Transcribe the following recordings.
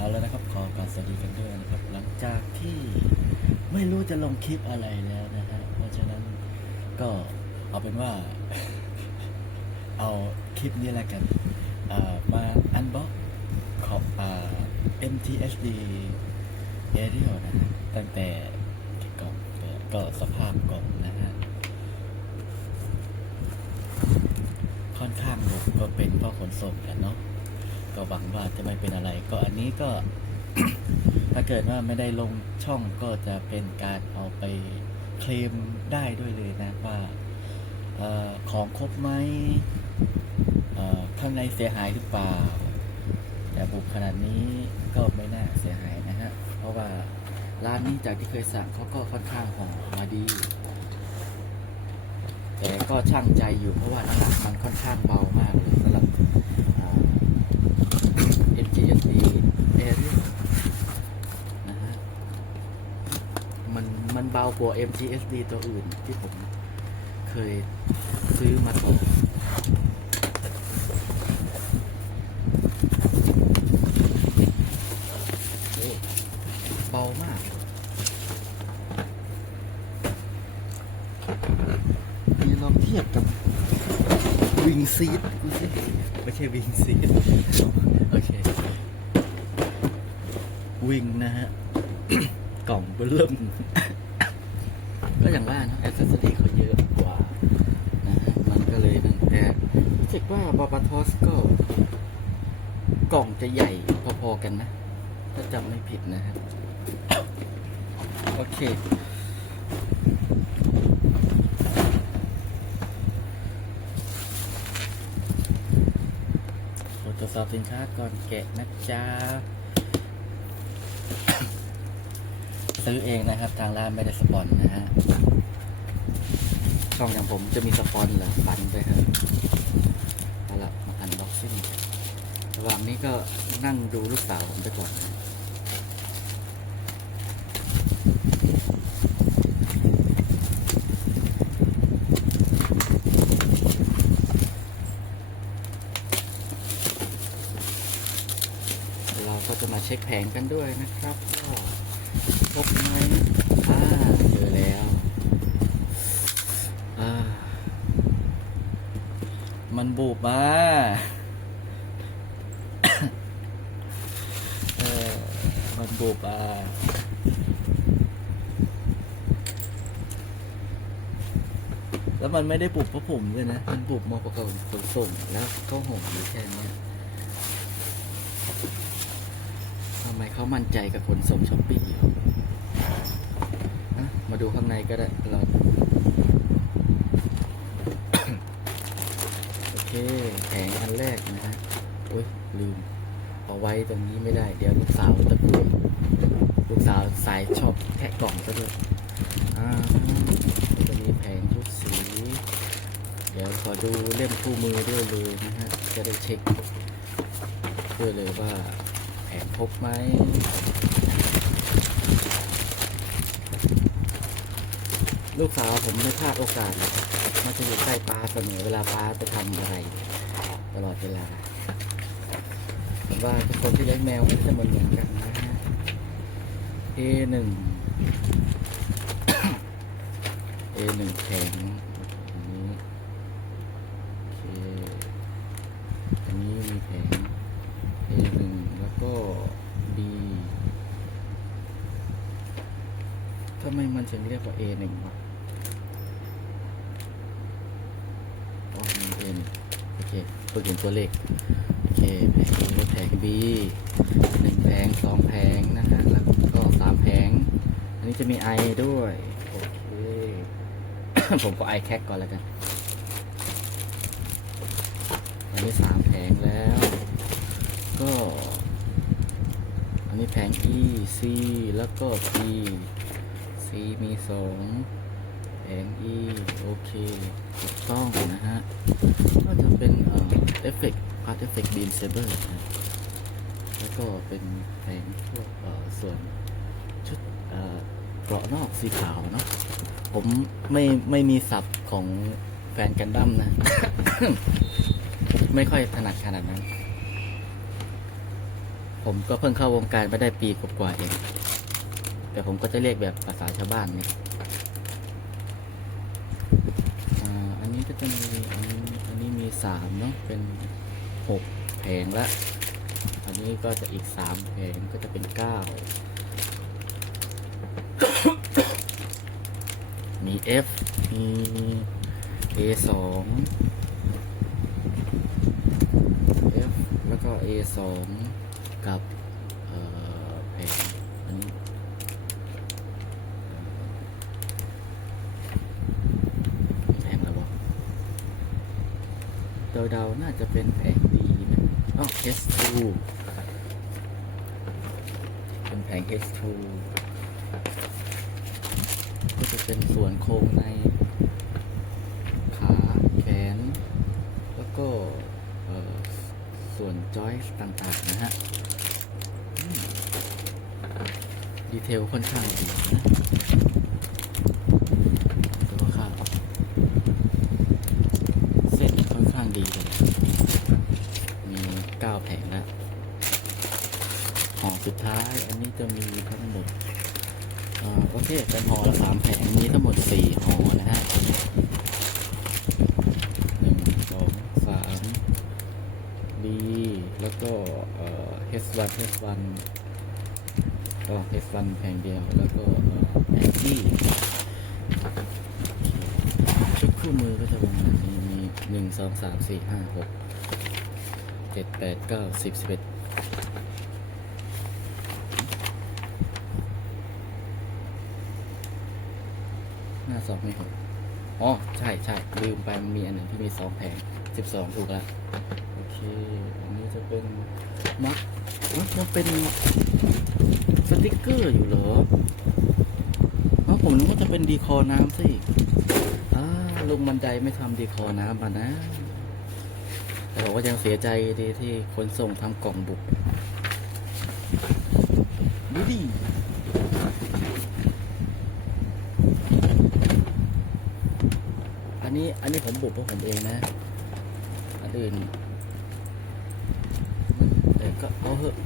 เอาแล้วนะครับขอการสวัสดีกันด้วยนะครับ หลังจากที่ไม่รู้จะลงคลิปอะไรแล้วนะฮะเพราะฉะนั้นก็เอาเป็นว่า เอาคลิปนี้แล้วกันมาอันบ็อกของอ่า MTSD Aerial นะฮะตั้งแต่กล่องก็สภาพกล่องนะฮะค่อนข้างหนกก็เป็นเพราะขนส่งกันเนาะ ก็หวังว่าจะไม่เป็นอะไร ก็อันนี้ก็ ถ้าเกิดว่าไม่ได้ลงช่องก็จะเป็นการเอาไปเคลมได้ด้วยเลยนะว่าออของครบไหมข้างในเสียหายหรือเปล่า แต่บุกขนาดนี้ก็ไม่น่าเสียหายนะฮะ เพราะว่าร้านนี้จากที่เคยสั่งเขาก็ค่อนข้างห่อมาดี แต่ก็ช่างใจอยู่เพราะว่าน้ำหนักมันค่อนข้างเบามากเลยสำหรับ MGSD Area นะฮะมันมันเบากว่า MGSD ตัวอื่นที่ผมเคยซื้อมาก่อนโอ้เบามากนี่ลองเทียบกับ วิงซีดไม่ใช่วิงซีดโอเค วิงนะฮะ กล่องเบิ่มก็อย่างว่านะแอสเซสซอรี่เขาเยอะกว่านะฮะมันก็เลยนั่นแต่รู้สึกว่าบาบาทอสก็ กล่องจะใหญ่พอๆกันนะ ถ้าจำไม่ผิดนะฮะโอเค ตรวจส อบสินค้าก่อนแกะนะจ๊ะ ซื้อเองนะครับ ทางร้านไม่ได้สปอนนะฮะ ช่องอย่างผมจะมีสปอนเหรอปันไปเถอะเอาละมาอันบ็อกซิ่งระหว่างนี้ก็นั่งดูลูกสาวผมไปก่อนนะเราก็จะมาเช็คแผงกันด้วยนะครับว่าครบไหมอ่าเจอแล้วอ่ามันบูบมาเออมันบูบอะแล้วมันไม่ได้บุบเพราะผมด้วยนะ มันบุบมาเพราะเขาขนส่งแล้วเขาห่มอยู่แค่นี้ย ทำไม เขามั่นใจกับขนส่งช้อปปี้อยู่มาดูข้างในก็ได้เราโอเคแผงอันแรกนะฮะโอ้ยลืม เอาไว้ตรงนี้ไม่ได้ เดี๋ยวลูกสาวตะโกนลูกสาวสายชอบแทะกล่องซะด้วยอ่าจะมีแผงชุดสี เดี๋ยวขอดูเล่มคู่มือด้วยเลยนะฮะ จะได้เช็คด้วยเลยว่า แผนครบไหมลูกสาวผมไม่พลาดโอกาสมันจะอยู่ใกล้ป้าเสมอเวลาป้าจะทำอะไร ตลอดเวลาผมว่าทุกคนที่เลี้ยงแมวก็จะเหมือนกันนะ A หนึ่ง A หนึ่งแข็งอันนี้โอเคอันนี้มีแผง A หนึ่งแล้วก็ B ทำไมมันถึงเรียกว่า A หนึ่งวะอ๋อมัน A โอเคเพิ่งเห็นตัวเลข โอเค แผง A และแผง B หนึ่งแผงสองแผงนะฮะ แล้วก็สามแผง อันนี้จะมี I ด้วย โอเค ผมก็ I แคกก่อนแล้วกัน อันนี้สามแผงแล้ว ก็ อันนี้แผง E C แล้วก็ P C มีสองแผง E โอเคถูกต้องนะฮะ ก็จะเป็นเอ่อเอฟเฟกต์พาร์ตเอฟเฟกต์บีมเซเบอร์นะแล้วก็เป็นแผงพวกเอ่อส่วนชุดเอ่อเกราะนอกสีขาวเนาะผมไม่ไม่มีศัพท์ของแฟนกันดั้มนะ ไม่ค่อยถนัดขนาดนั้น ผมก็เพิ่งเข้าวงการมาได้ปีกว่าเอง แต่ผมก็จะเรียกแบบภาษาชาวบ้านนี่ยอันนี้ก็จะมีอันนี้อันนี้มีสามเนาะเป็นหกแผงละ อันนี้ก็จะอีกสามแผงก็จะเป็นเก้ามี F มี A สอง F แล้วก็ A สองกับเอ่อแผงอันนี้แผงแล้วบอก เดาๆ น่าจะเป็นแผง B นะอ๋อ S2 เป็นแผง H2 ก็จะเป็นส่วนโครงใน ขาแขน แล้วก็ส่วนจอยต่าง ๆ นะฮะ ดีเทลค่อนข้างดีนะตัวข้าวเส้นค่อนข้างดีเลย มีเก้าแผงแล้วห่ายอันนี้จะมีทั้งหมดโอเคเป็นห่อละสามแผงมีทั้งหมดสี่ห่อนะฮะหนึ่งสองสาม B แล้วก็เอ่อ H1 H1 ก็ H1 แผงเดียวแล้วก็เอ่อ Angie ชุดคู่มือก็จะประมาณนี้มีหนึ่งสองสามสี่ห้าหกเจ็ดแปดเก้าสิบสิบเอ็ดหน้าส องไม่หกอ๋อ ใช่ใช่ลืมไปมันมีอันหนึ่งที่มีสองแผงสิบสองถูกแล้วโอเค อันนี้จะเป็นมัดมัดยังเป็นสติกเกอร์อยู่เหรออ๋อผมนึกว่าจะเป็นดีคอน้ำสิอ่าลงบันไดไม่ทำดีคอน้ำมานะ แต่ผมก็ยังเสียใจดีที่ขนส่งทำกล่องบุกดูดิ อันนี้ผมบุกเพราะผมเองนะ อันอื่นแต่ก็เอาเหอะ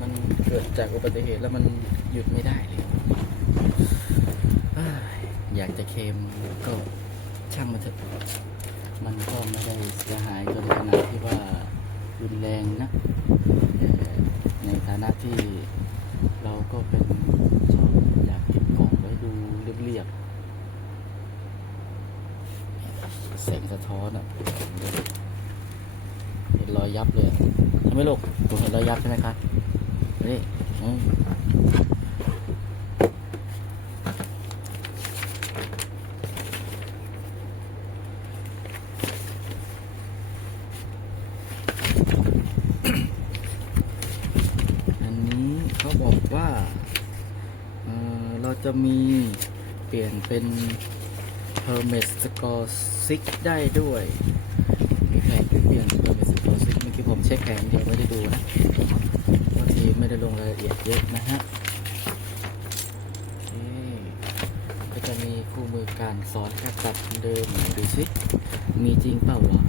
มันเกิดจากอุบัติเหตุแล้วมันหยุดไม่ได้เลย อยากจะเคมก็ช่างมันเถอะมันก็ไม่ได้เสียหายจนขนาดที่ว่ารุนแรงนะ ในฐานะที่เราก็เป็นชอบอยากเก็บกล่องไว้ดูเรียบๆ แสงสะท้อนอะเห็นรอยยับเลยใช่ไหมลูกผมเห็นรอยยับใช่ไหมครับนี่อืมอันนี้เขาบอกว่าเเราจะมีเปลี่ยนเป็น Hermes Score 6ได้ด้วยมีแผนเปลี่ยน Hermes Score 6เมื่อกี้ผมเช็คแผนเดียวไม่ได้ดูนะบางทีไม่ได้ลงรายละเอียดเยอะนะฮะโอเคก็จะมีคู่มือการสอนการตัดเดิมดูสิมีจริงเปล่าวะ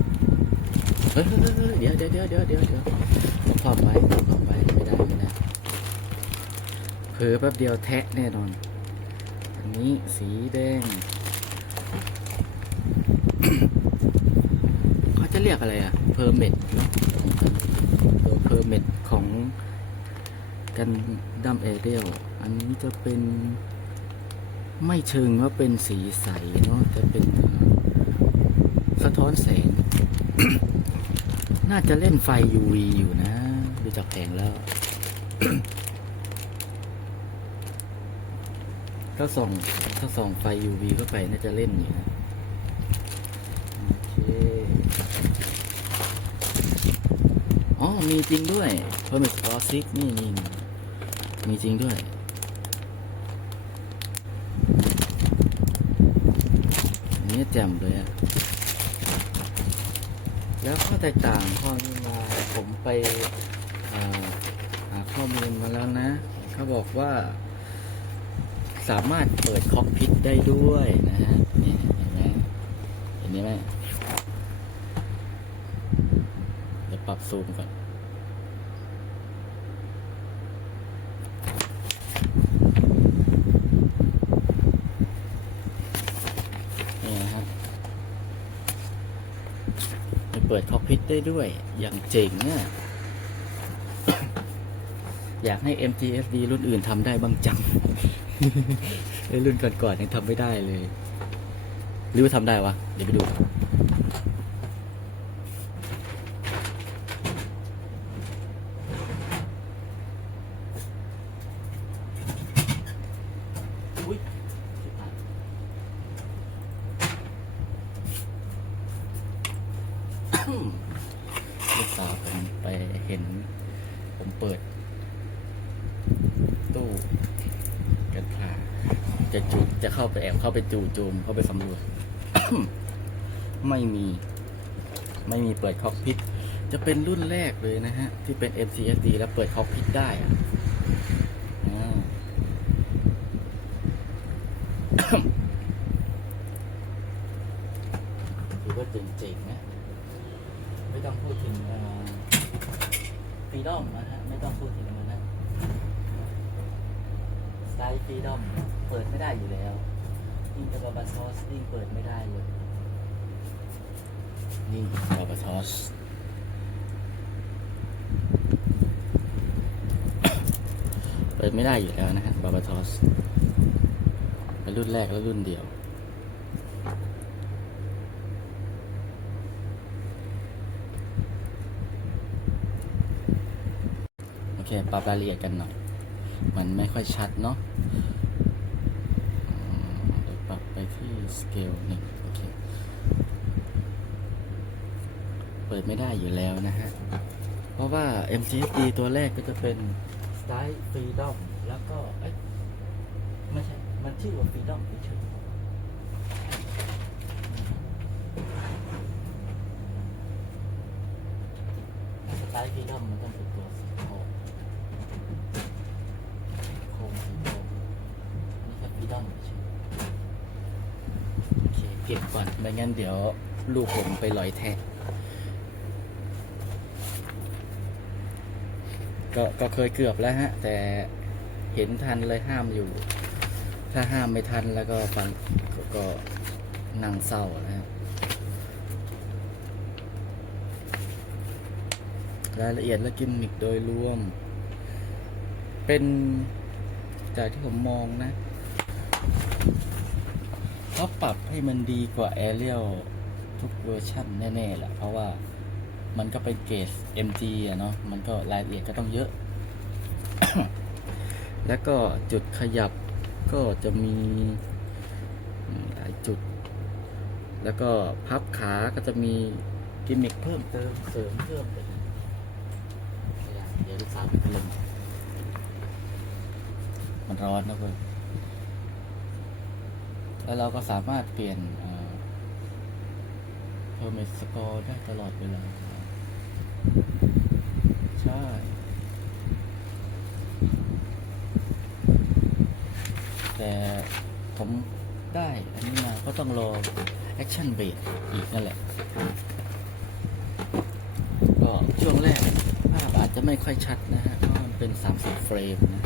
เฮ้ยเฮ้ยเดี๋ยวเดี๋ยวเดี๋ยวเดี๋ยวเดี๋ยวเดี๋ยวต้องความไว้ต้องความไว้ไม่ได้ไม่ได้เผลอแป๊บเดียวแทะแน่นอน อันนี้สีแดง เรียกอะไรอะเพอร์เมดเนาะเพอร์เมดของกันดัมเอเดลอันนี้จะเป็นไม่เชิงว่าเป็นสีใสเนาะแต่เป็นสะท้อนแสง น่าจะเล่นไฟ UV อยู่นะ ดูจากแผงแล้ว ถ้าส่องถ้าส่องไฟ UV เข้าไปน่าจะเล่นอยู่นะ อ๋อ มีจริงด้วย Permit for Six นี่นี่มีจริงด้วย อันนี้แจ่มเลยอะแล้วข้อแตกต่างข้อนี้มาผมไปอ่าหาข้อมูลมาแล้วนะ เขาบอกว่า สามารถเปิดคอกพิทได้ด้วยนะฮะ นี่เห็นไหมเห็นไหม ปรับซูมก่อน นี่นะครับจะเปิดคอกพิทได้ด้วย อย่างเจ๋งเนี่ยอยากให้ MTSD รุ่นอื่นทำได้บางจังรุ่นก่อนๆยังทำไม่ได้เลย หรือว่าทำได้วะ เดี๋ยวไปดู จะจูจะเข้าไปแอบเข้าไปจู่โจมเข้าไปสำรวจ ไม่มีไม่มีเปิดคอกพิทจะเป็นรุ่นแรกเลยนะฮะ ที่เป็น MCSD แล้วเปิดคอกพิทได้อะถือว่าเจ๋งๆนะไม่ต้องพูดถึงฟรีดอมนะฮะ ไม่ต้องพูดถึงมันนะสไตล์ฟรีดอม ปิดไม่ได้อยู่แล้วยิ่งกับบาบาซอสยิ่งเปิดไม่ได้เลยนี่บาบาซอสเปิดไม่ได้อยู่แล้วนะฮะบาบาทอสเป็นรุ่นแรกและรุ่นเดียวโอเคปรับรายละเอียดกันหน่อย มันไม่ค่อยชัดเนาะอืมเดี๋ยวปรับไปที่ สเกลนึ่โอเค เปิดไม่ได้อยู่แล้วนะฮะ เพราะว่า MCSD ตัวแรกก็จะเป็น Style Freedom แล้วก็ เอ้ยไม่ใช่ มันชื่อว่า Freedom เฉยๆถ้า Style Freedom มันต้องเป็นตัวสีทองโครงสีทองนี่แค่ Freedom เฉยๆโอเค เก็บก่อน ไม่งั้นเดี๋ยวลูกผมไปลอยแทะก็ก็เคยเกือบแล้วฮะ แต่เห็นทันเลยห้ามอยู่ ถ้าห้ามไม่ทันแล้วก็ฟันก็ก็นั่งเศร้านะฮะรายละเอียดและกิมมิคโดยรวม เป็นจากที่ผมมองนะ เขาปรับให้มันดีกว่า a อเรียลทุกเวอร์ชันแน่ๆแหละเพราะว่ามันก็เป็นเกรด MG อะเนาะมันก็รายละเอียดก็ต้องเยอะ แล้วก็จุดขยับก็จะมีหลายจุด แล้วก็พับขาก็จะมีกิมมิคเพิ่มเติมเสริมเพิ่มเลยเดี๋ยวลูกสาวไปลงมันร้อนนะเพื่อน แล้วเราก็สามารถเปลี่ยนเพอร์เมสกอร์ได้ตลอดเวลา ใช่แต่ผมได้อันนี้มาก็ต้องรอแอคชั่นเบรอีกนั่นแหละ ก็ช่วงแรก ภาพอาจจะไม่ค่อยชัดนะฮะ เพราะมันเป็น 30 เฟรมนะ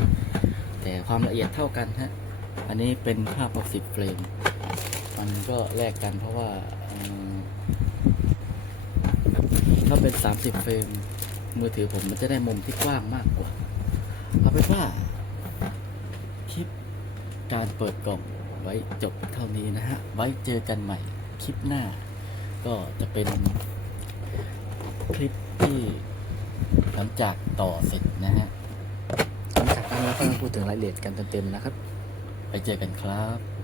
แต่ความละเอียดเท่ากันฮะ อันนี้เป็นภาพ60เฟรม มันก็แลกกันเพราะว่า ถ้าเป็น 30 เฟรม มือถือผมมันจะได้มุมที่กว้างมากกว่า เอาเป็นว่า คลิปการเปิดกล่องไว้จบเท่านี้นะฮะ ไว้เจอกันใหม่ คลิปหน้า ก็จะเป็นคลิปที่หลังจากต่อเสร็จนะฮะหลังจากนั้นเราก็มาพูดถึงรายละเอียดกันเต็มๆนะครับ ไปเจอกันครับ